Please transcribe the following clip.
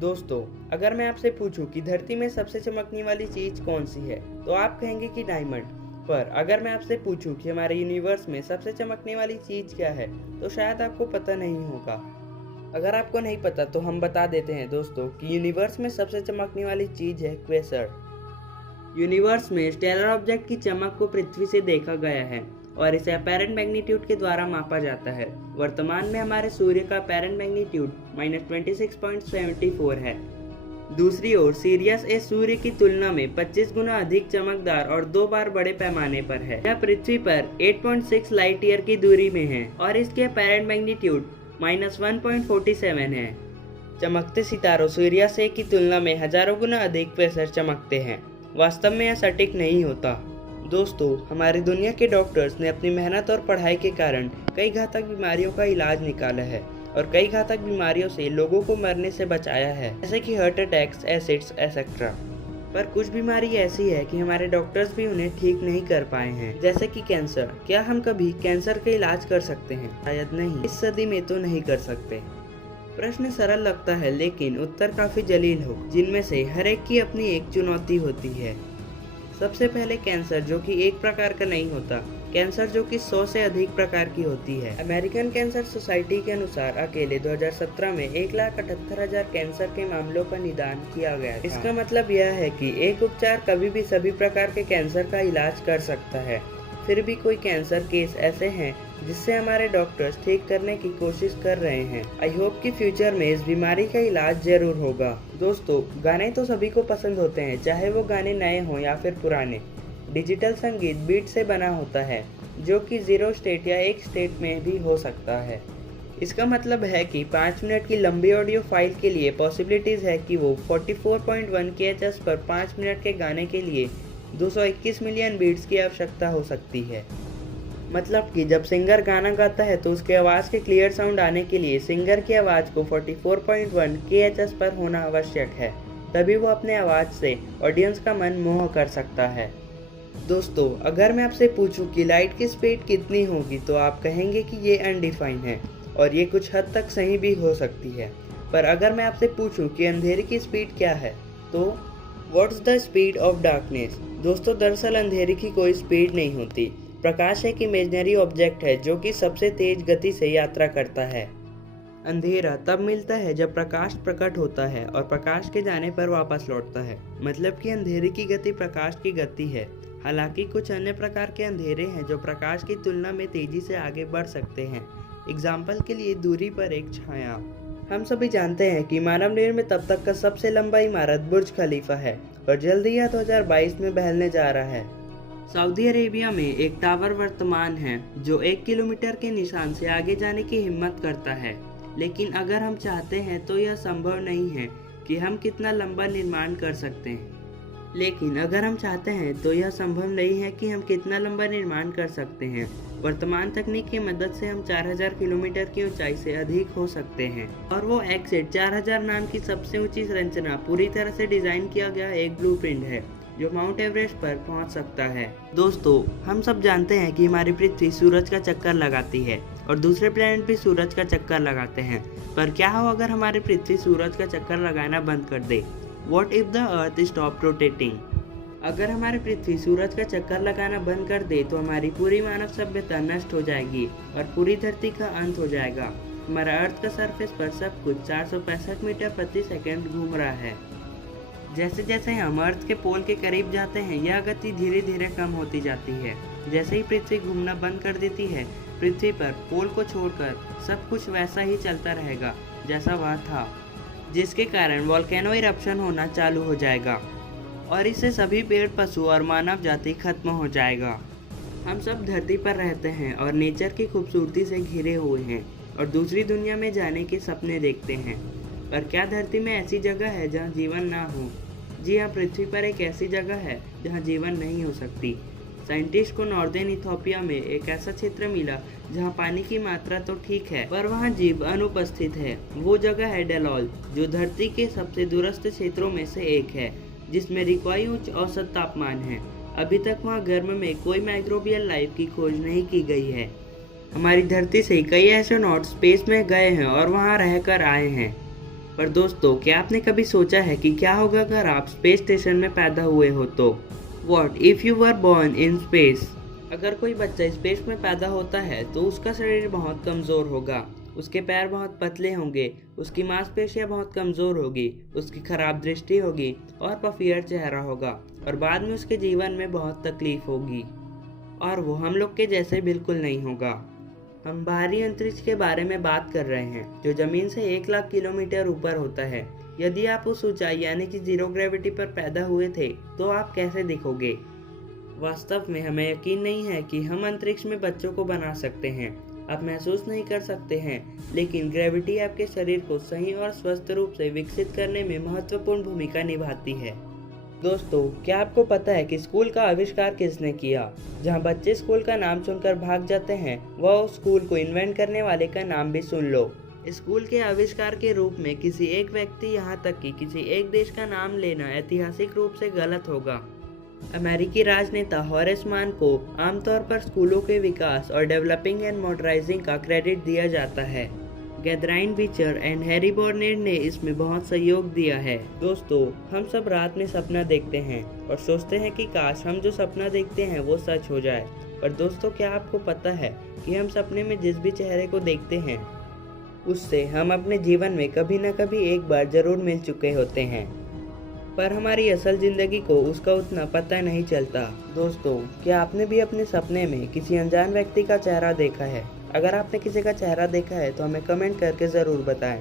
दोस्तों, अगर मैं आपसे पूछूं कि धरती में सबसे चमकने वाली चीज कौन सी है, तो आप कहेंगे कि डायमंड। पर अगर मैं आपसे पूछूं कि हमारे यूनिवर्स में सबसे चमकने वाली चीज क्या है, तो शायद आपको पता नहीं होगा। अगर आपको नहीं पता तो हम बता देते हैं दोस्तों कि यूनिवर्स में सबसे चमकने वाली चीज है क्वेसर। यूनिवर्स में स्टेलर ऑब्जेक्ट की चमक को पृथ्वी से देखा गया है और इसे अपैरेंट मैग्नीट्यूड के द्वारा मापा जाता है। वर्तमान में हमारे सूर्य का अपैरेंट मैग्नीट्यूड -26.74 है। दूसरी ओर सीरियस ए सूर्य की तुलना में 25 गुना अधिक चमकदार और 2 बार बड़े पैमाने पर है। यह पृथ्वी पर 8.6 लाइट ईयर की दूरी में है और इसके अपैरेंट मैग्नीट्यूड -1.47 है। चमकते सितारों सीरियस ए की तुलना में हजारों गुना अधिक क्वेसर चमकते हैं। वास्तव में यह सटीक नहीं होता। दोस्तों, हमारी दुनिया के डॉक्टर्स ने अपनी मेहनत और पढ़ाई के कारण कई घातक बीमारियों का इलाज निकाला है और कई घातक बीमारियों से लोगों को मरने से बचाया है, जैसे कि हार्ट अटैक्स, एसिड्स एक्सेट्रा। पर कुछ बीमारी ऐसी है कि हमारे डॉक्टर्स भी उन्हें ठीक नहीं कर पाए हैं, जैसे कि कैंसर। क्या हम कभी कैंसर का इलाज कर सकते हैं? शायद नहीं, इस सदी में तो नहीं कर सकते। प्रश्न सरल लगता है लेकिन उत्तर काफी जलील हो, जिनमें से हर एक की अपनी एक चुनौती होती है। सबसे पहले कैंसर, जो कि एक प्रकार का नहीं होता। कैंसर जो कि 100 से अधिक प्रकार की होती है। अमेरिकन कैंसर सोसाइटी के अनुसार अकेले 2017 में 1,78,000 कैंसर के मामलों का निदान किया गया था। इसका मतलब यह है कि एक उपचार कभी भी सभी प्रकार के कैंसर का इलाज कर सकता है। फिर भी कोई कैंसर केस ऐसे हैं जिससे हमारे डॉक्टर्स ठीक करने की कोशिश कर रहे हैं। आई होप कि फ्यूचर में इस बीमारी का इलाज जरूर होगा। दोस्तों, गाने तो सभी को पसंद होते हैं, चाहे वो गाने नए हों या फिर पुराने। डिजिटल संगीत बीट से बना होता है, जो कि 0 स्टेट या 1 स्टेट में भी हो सकता है। इसका मतलब है कि 5 मिनट की लंबी ऑडियो फाइल के लिए पॉसिबिलिटीज है कि वो 44.1 kHz पर 5 मिनट के गाने के लिए 221 मिलियन बीट्स की आवश्यकता हो सकती है। मतलब कि जब सिंगर गाना गाता है तो उसके आवाज़ के क्लियर साउंड आने के लिए सिंगर की आवाज़ को 44.1 kHz पर होना आवश्यक है, तभी वो अपने आवाज़ से ऑडियंस का मन मोह कर सकता है। दोस्तों, अगर मैं आपसे पूछूं कि लाइट की स्पीड कितनी होगी, तो आप कहेंगे कि ये अनडिफाइंड है और ये कुछ हद तक सही भी हो सकती है। पर अगर मैं आपसे पूछूं कि अंधेरे की स्पीड क्या है, तो what's the speed of darkness? दोस्तों, दरअसल अंधेरे की कोई स्पीड नहीं होती। प्रकाश एक इमेजिनरी ऑब्जेक्ट है जो कि सबसे तेज गति से यात्रा करता है। अंधेरा तब मिलता है जब प्रकाश प्रकट होता है और प्रकाश के जाने पर वापस लौटता है। मतलब कि अंधेरे की गति प्रकाश की गति है। हालांकि कुछ अन्य प्रकार के अंधेरे हैं जो प्रकाश की तुलना में तेजी से आगे बढ़ सकते हैं। एग्जाम्पल के लिए दूरी पर एक छाया। हम सभी जानते हैं कि मानव निर्मित तब तक का सबसे लंबा इमारत बुर्ज खलीफा है और जल्द ही यह 2022 में बहलने जा रहा है। सऊदी अरेबिया में एक टावर वर्तमान है जो 1 किलोमीटर के निशान से आगे जाने की हिम्मत करता है। लेकिन अगर हम चाहते हैं तो यह संभव नहीं है कि हम कितना लंबा निर्माण कर सकते हैं। वर्तमान तकनीक की मदद से हम 4000 किलोमीटर की ऊंचाई से अधिक हो सकते हैं। और वो एक्सिट 4000 नाम की सबसे ऊंची संरचना पूरी तरह से डिजाइन किया गया एक ब्लूप्रिंट है जो माउंट एवरेस्ट पर पहुंच सकता है। दोस्तों, हम सब जानते हैं कि हमारी पृथ्वी सूरज का चक्कर लगाती है और दूसरे प्लैनेट भी सूरज का चक्कर लगाते हैं। पर क्या हो अगर हमारी पृथ्वी सूरज का चक्कर लगाना बंद कर दे? What if the earth stop rotating? अगर हमारी पृथ्वी सूरज का चक्कर लगाना बंद कर दे तो हमारी पूरी मानव सभ्यता नष्ट हो जाएगी और पूरी धरती का अंत हो जाएगा। हमारा अर्थ का सरफेस पर सब कुछ 465 मीटर प्रति सेकंड घूम रहा है। जैसे जैसे हम अर्थ के पोल के करीब जाते हैं, यह गति धीरे धीरे कम होती जाती है। जैसे ही पृथ्वी घूमना बंद कर देती है, पृथ्वी पर पोल को छोड़कर सब कुछ वैसा ही चलता रहेगा जैसा वह था, जिसके कारण वोल्केनो इरप्शन होना चालू हो जाएगा और इससे सभी पेड़, पशु और मानव जाति खत्म हो जाएगा। हम सब धरती पर रहते हैं और नेचर की खूबसूरती से घिरे हुए हैं और दूसरी दुनिया में जाने के सपने देखते हैं। पर क्या धरती में ऐसी जगह है जहां जीवन ना हो? जी हाँ, पृथ्वी पर एक ऐसी जगह है जहां जीवन नहीं हो सकती। साइंटिस्ट को नॉर्दर्न इथियोपिया में एक ऐसा क्षेत्र मिला जहां पानी की मात्रा तो ठीक है पर वहां जीव अनुपस्थित है। वो जगह है डेलॉल, जो धरती के सबसे दूरस्थ क्षेत्रों में से एक है, जिसमें रिकॉर्ड उच्च औसत तापमान है। अभी तक वहां गर्म में कोई माइक्रोबियल लाइफ की खोज नहीं की गई है। हमारी धरती से कई एस्ट्रोनॉट स्पेस में गए हैं और वहां रहकर आए हैं, पर दोस्तों, क्या आपने कभी सोचा है कि क्या होगा अगर आप स्पेस स्टेशन में पैदा हुए हो तो? What if you were born in space? अगर कोई बच्चा स्पेस में पैदा होता है तो उसका शरीर बहुत कमज़ोर होगा, उसके पैर बहुत पतले होंगे, उसकी मांसपेशियां बहुत कमज़ोर होगी, उसकी खराब दृष्टि होगी और पफियर चेहरा होगा और बाद में उसके जीवन में बहुत तकलीफ होगी और वो हम लोग के जैसे बिल्कुल नहीं होगा। हम बाहरी अंतरिक्ष के बारे में बात कर रहे हैं जो ज़मीन से 1 लाख किलोमीटर ऊपर होता है। यदि आप उस ऊंचाई यानी कि जीरो ग्रेविटी पर पैदा हुए थे तो आप कैसे दिखोगे? वास्तव में हमें यकीन नहीं है कि हम अंतरिक्ष में बच्चों को बना सकते हैं। आप महसूस नहीं कर सकते हैं, लेकिन ग्रेविटी आपके शरीर को सही और स्वस्थ रूप से विकसित करने में महत्वपूर्ण भूमिका निभाती है। दोस्तों, क्या आपको पता है कि स्कूल का आविष्कार किसने किया? जहां बच्चे स्कूल का नाम सुनकर भाग जाते हैं, वह उस स्कूल को इन्वेंट करने वाले का नाम भी सुन लो। स्कूल के आविष्कार के रूप में किसी एक व्यक्ति यहाँ तक कि किसी एक देश का नाम लेना ऐतिहासिक रूप से गलत होगा। अमेरिकी राजनेता हॉरेस मान को आमतौर पर स्कूलों के विकास और डेवलपिंग एंड मॉडर्नाइजिंग का क्रेडिट दिया जाता है। गैथराइन बीचर एंड हैरी बॉर्नेट ने इसमें बहुत सहयोग दिया है। दोस्तों, हम सब रात में सपना देखते हैं और सोचते हैं कि काश हम जो सपना देखते हैं वो सच हो जाए। पर दोस्तों, क्या आपको पता है कि हम सपने में जिस भी चेहरे को देखते हैं उससे हम अपने जीवन में कभी न कभी एक बार जरूर मिल चुके होते हैं, पर हमारी असल जिंदगी को उसका उतना पता नहीं चलता। दोस्तों, क्या आपने भी अपने सपने में किसी अनजान व्यक्ति का चेहरा देखा है? अगर आपने किसी का चेहरा देखा है तो हमें कमेंट करके ज़रूर बताएं।